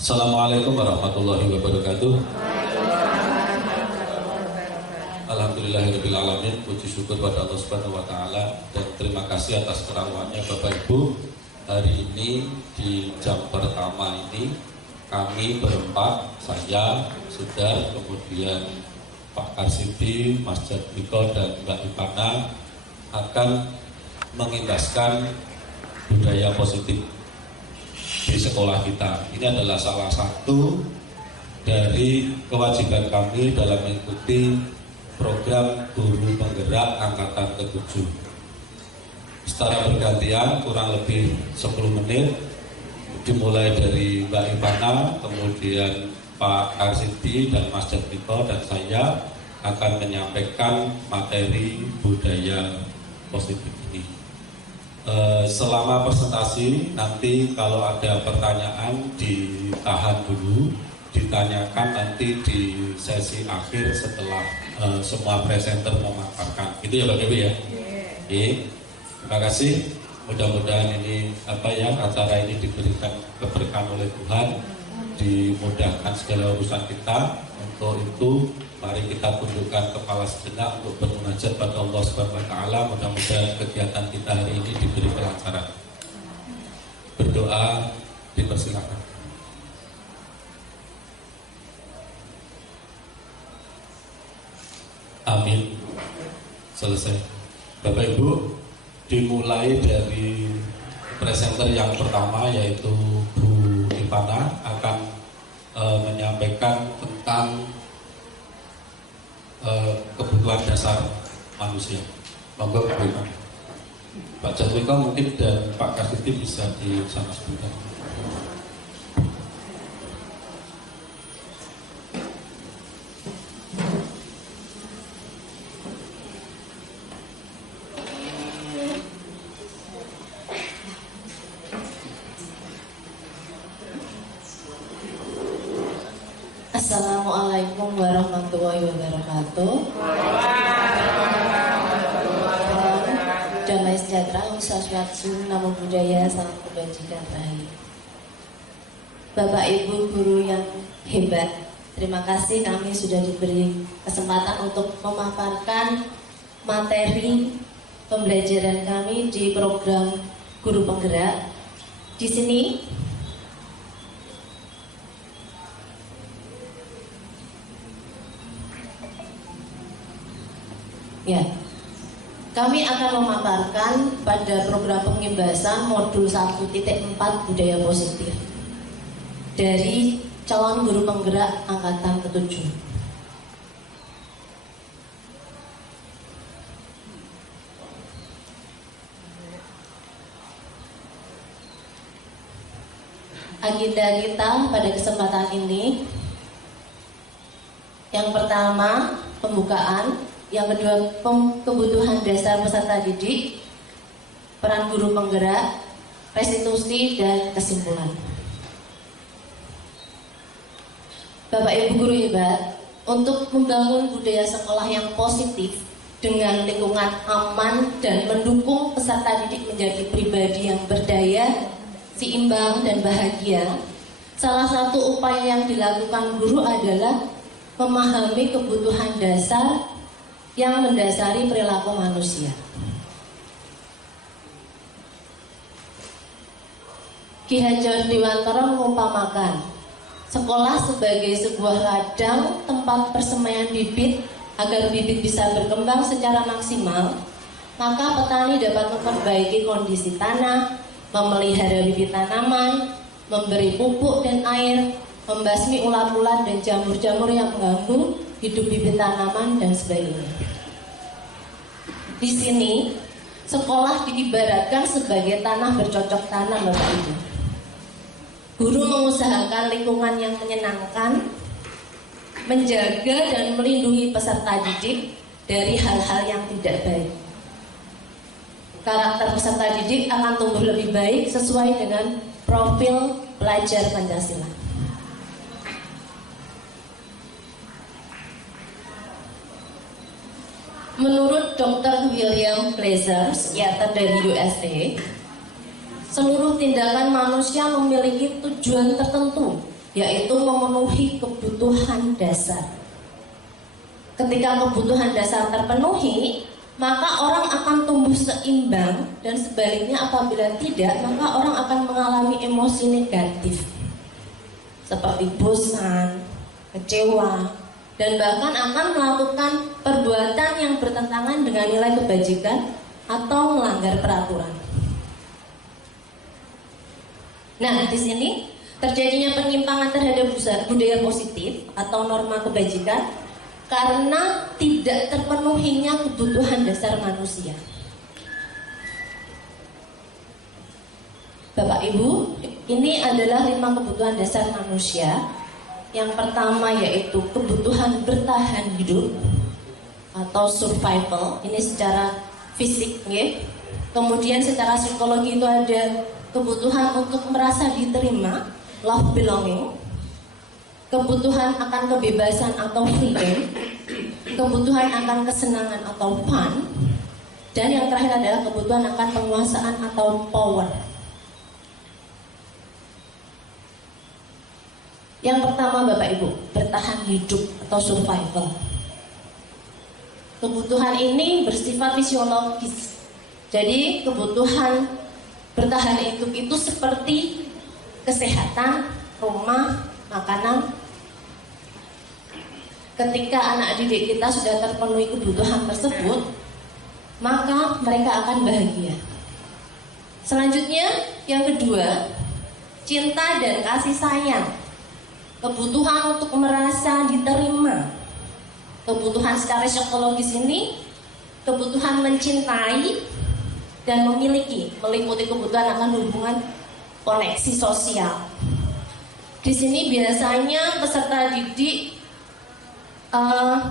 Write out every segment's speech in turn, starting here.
Assalamualaikum warahmatullahi wabarakatuh. Alhamdulillahirabbil alamin, puji syukur pada Allah Subhanahu wa taala dan terima kasih atas kerawaannya Bapak Ibu. Hari ini di jam pertama ini kami berempat, saya, Sudar, kemudian Pak Karsidi, Mas Jadwiko dan Mbak Ipana akan mengimbaskan budaya positif di sekolah kita. Ini adalah salah satu dari kewajiban kami dalam mengikuti program Guru Penggerak Angkatan ke-7. Secara bergantian kurang lebih 10 menit, dimulai dari Mbak Ipana, kemudian Pak Karsidi dan Mas Jadwiko dan saya akan menyampaikan materi budaya positif ini. Selama presentasi nanti kalau ada pertanyaan ditahan dulu, ditanyakan nanti di sesi akhir setelah semua presenter memaparkan. Itu ya Pak Dewi ya. Terima kasih. Mudah-mudahan ini acara ini diberikan keberkahan oleh Tuhan, dimudahkan segala urusan kita. Untuk itu mari kita tundukkan kepala sejenak untuk bermunajat pada Allah Subhanahu wa taala. Mudah-mudahan kegiatan kita hari ini diberi kelancaran. Berdoa dipersilakan. Amin. Selesai. Bapak Ibu, dimulai dari presenter yang pertama yaitu Bu Ipana akan menyampaikan tentang kebutuhan dasar manusia. Monggo Bu Ipana. Pak Jadwiko mungkin dan Pak Karsidi bisa di sana sebentar. Assalamualaikum warahmatullahi wabarakatuh. Damai sejahtera, Om Swastiastu, Namo Buddhaya, salam kebajikan rahayu. Bapak Ibu guru yang hebat, terima kasih kami sudah diberi kesempatan untuk memaparkan materi pembelajaran kami di program Guru Penggerak. Di sini ya, kami akan memaparkan pada program pengimbasan modul 1.4 budaya positif dari calon guru penggerak angkatan ke-7. Agenda kita pada kesempatan ini, yang pertama pembukaan, yang kedua kebutuhan dasar peserta didik, peran guru penggerak, restitusi, dan kesimpulan. Bapak Ibu guru hebat, untuk membangun budaya sekolah yang positif dengan lingkungan aman dan mendukung peserta didik menjadi pribadi yang berdaya, seimbang, dan bahagia, salah satu upaya yang dilakukan guru adalah memahami kebutuhan dasar yang mendasari perilaku manusia. Ki Hajar Dewantara mengumpamakan sekolah sebagai sebuah ladang tempat persemaian bibit agar bibit bisa berkembang secara maksimal. Maka petani dapat memperbaiki kondisi tanah, memelihara bibit tanaman, memberi pupuk dan air, membasmi ulat-ulat dan jamur-jamur yang mengganggu hidup bibit tanaman dan sebagainya. Di sini sekolah diibaratkan sebagai tanah bercocok tanam, Bapak Ibu. Guru mengusahakan lingkungan yang menyenangkan, menjaga dan melindungi peserta didik dari hal-hal yang tidak baik. Karakter peserta didik akan tumbuh lebih baik sesuai dengan profil pelajar Pancasila. Menurut Dr. William Glaser, psikiater dari USA, seluruh tindakan manusia memiliki tujuan tertentu, yaitu memenuhi kebutuhan dasar. Ketika kebutuhan dasar terpenuhi, maka orang akan tumbuh seimbang, dan sebaliknya apabila tidak, maka orang akan mengalami emosi negatif seperti bosan, kecewa, dan bahkan akan melakukan perbuatan yang bertentangan dengan nilai kebajikan atau melanggar peraturan. Nah, di sini terjadinya penyimpangan terhadap budaya positif atau norma kebajikan karena tidak terpenuhinya kebutuhan dasar manusia. Bapak Ibu, ini adalah 5 kebutuhan dasar manusia. Yang pertama yaitu kebutuhan bertahan hidup atau survival, ini secara fisik, ya. Kemudian secara psikologi itu ada kebutuhan untuk merasa diterima, love belonging, kebutuhan akan kebebasan atau freedom, kebutuhan akan kesenangan atau fun, dan yang terakhir adalah kebutuhan akan penguasaan atau power. Yang pertama Bapak Ibu, bertahan hidup atau survival. Kebutuhan ini bersifat fisiologis. Jadi kebutuhan bertahan hidup itu seperti kesehatan, rumah, makanan. Ketika anak didik kita sudah terpenuhi kebutuhan tersebut, maka mereka akan bahagia. Selanjutnya, yang kedua, cinta dan kasih sayang. Kebutuhan untuk merasa diterima. Kebutuhan secara psikologis ini kebutuhan mencintai dan memiliki, meliputi kebutuhan akan hubungan koneksi sosial. Di sini biasanya peserta didik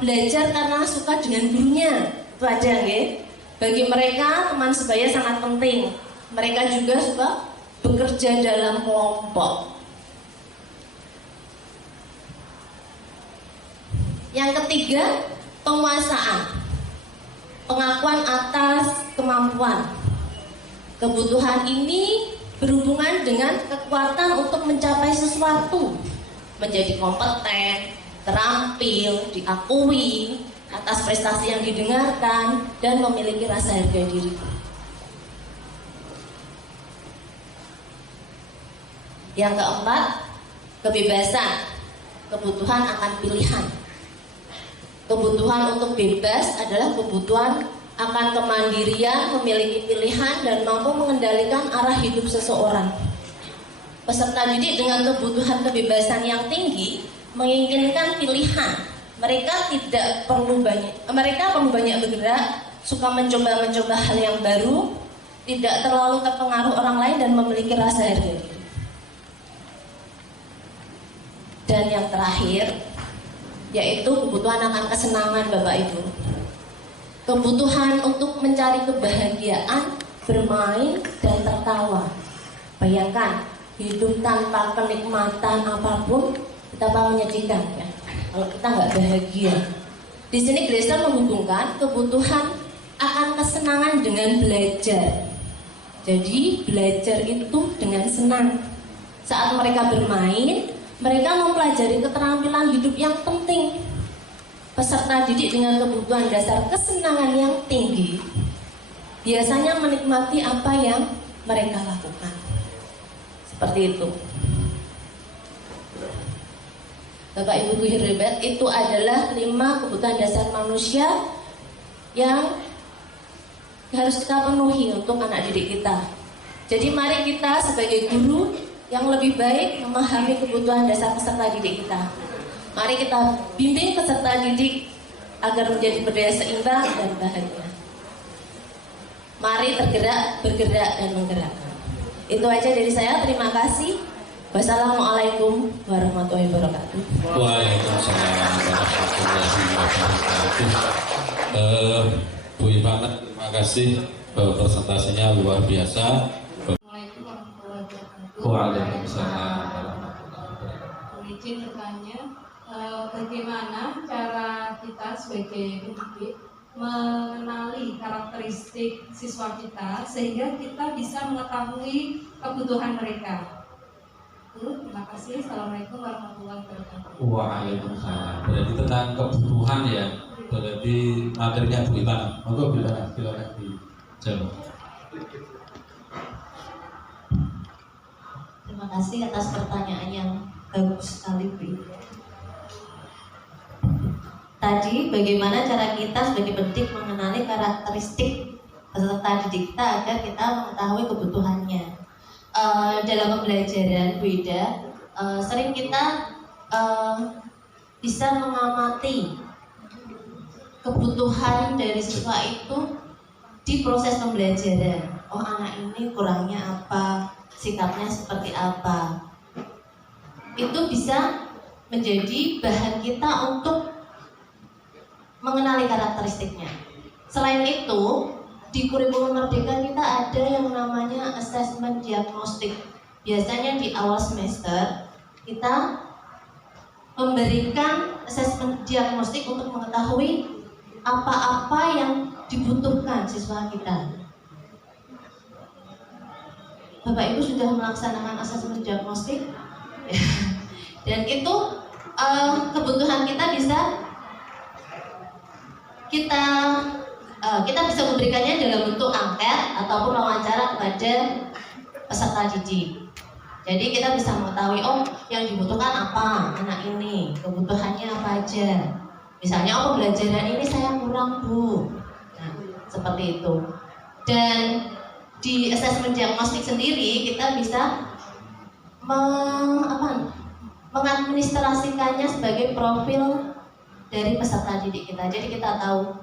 belajar karena suka dengan gurunya, itu aja, ya. Bagi mereka teman sebaya sangat penting. Mereka juga suka bekerja dalam kelompok. Yang ketiga, penguasaan, pengakuan atas kemampuan. Kebutuhan ini berhubungan dengan kekuatan untuk mencapai sesuatu, menjadi kompeten, terampil, diakui atas prestasi yang didengarkan, dan memiliki rasa harga diri. Yang keempat, kebebasan, kebutuhan akan pilihan. Kebutuhan untuk bebas adalah kebutuhan akan kemandirian, memiliki pilihan, dan mampu mengendalikan arah hidup seseorang. Peserta didik dengan kebutuhan kebebasan yang tinggi menginginkan pilihan. Mereka perlu banyak bergerak, suka mencoba hal yang baru, tidak terlalu terpengaruh orang lain, dan memiliki rasa harga diri. Dan yang terakhir, yaitu kebutuhan akan kesenangan, Bapak Ibu. Kebutuhan untuk mencari kebahagiaan, bermain, dan tertawa. Bayangkan, hidup tanpa kenikmatan apapun betapa menyedihkan, ya, kalau kita nggak bahagia. Di sini Glaser menghubungkan kebutuhan akan kesenangan dengan belajar. Jadi belajar itu dengan senang. Saat mereka bermain, mereka mempelajari keterampilan hidup yang penting. peserta didik dengan kebutuhan dasar kesenangan yang tinggi biasanya menikmati apa yang mereka lakukan. Seperti itu. Bapak Ibu guru hebat, itu adalah 5 kebutuhan dasar manusia yang harus kita penuhi untuk anak didik kita. Jadi mari kita sebagai guru yang lebih baik memahami kebutuhan dasar peserta didik kita. Mari kita bimbing peserta didik agar menjadi berdaya seimbang dan bahagia. Mari tergerak, bergerak, dan menggerakkan. Itu aja dari saya, terima kasih. Wassalamualaikum warahmatullahi wabarakatuh. Waalaikumsalam warahmatullahi wabarakatuh. Bu Ivana, terima kasih. Presentasinya luar biasa. Assalamualaikum warahmatullahi wabarakatuh. Waalaikumsalam warahmatullahi wabarakatuh. Izin bertanya, bagaimana cara kita sebagai pendidik mengenali karakteristik siswa kita sehingga kita bisa mengetahui kebutuhan mereka. Terima kasih. Assalamualaikum warahmatullahi wabarakatuh. Waalaikumsalam. Berarti tentang kebutuhan ya. Berarti materinya Bu Ivana. Monggo Bu Ivana, silakan dijawab. Terima kasih atas pertanyaan yang bagus sekali, Bu. Tadi bagaimana cara kita sebagai pendidik mengenali karakteristik peserta didik kita agar kita mengetahui kebutuhannya. Dalam pembelajaran Bu Ida, sering kita bisa mengamati kebutuhan dari siswa itu di proses pembelajaran. Oh, anak ini kurangnya apa, sikapnya seperti apa. Itu bisa menjadi bahan kita untuk mengenali karakteristiknya. Selain itu, di kurikulum Merdeka kita ada yang namanya asesmen diagnostik. Biasanya di awal semester kita memberikan asesmen diagnostik untuk mengetahui apa-apa yang dibutuhkan siswa kita. Bapak Ibu sudah melaksanakan asesmen diagnostik dan itu kebutuhan kita bisa kita bisa memberikannya dalam bentuk angket ataupun wawancara kepada peserta didik. Jadi kita bisa mengetahui, oh yang dibutuhkan apa anak ini, kebutuhannya apa aja. Misalnya, oh pembelajaran ini saya kurang Bu. Nah, seperti itu. Dan di asesmen diagnostik sendiri kita bisa mengadministrasikannya sebagai profil dari peserta didik kita. Jadi kita tahu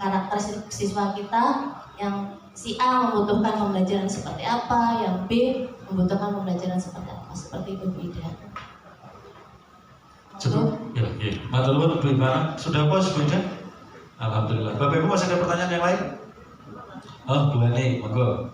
karakteristik siswa kita, yang si A membutuhkan pembelajaran seperti apa, yang B membutuhkan pembelajaran seperti apa, seperti itu beda. Cukup? Ya. Matur nuwun Bu Ivana. Sudah puas Bu Ida? Alhamdulillah. Bapak Ibu masih ada pertanyaan yang lain? Oh, Bu Ani, monggo.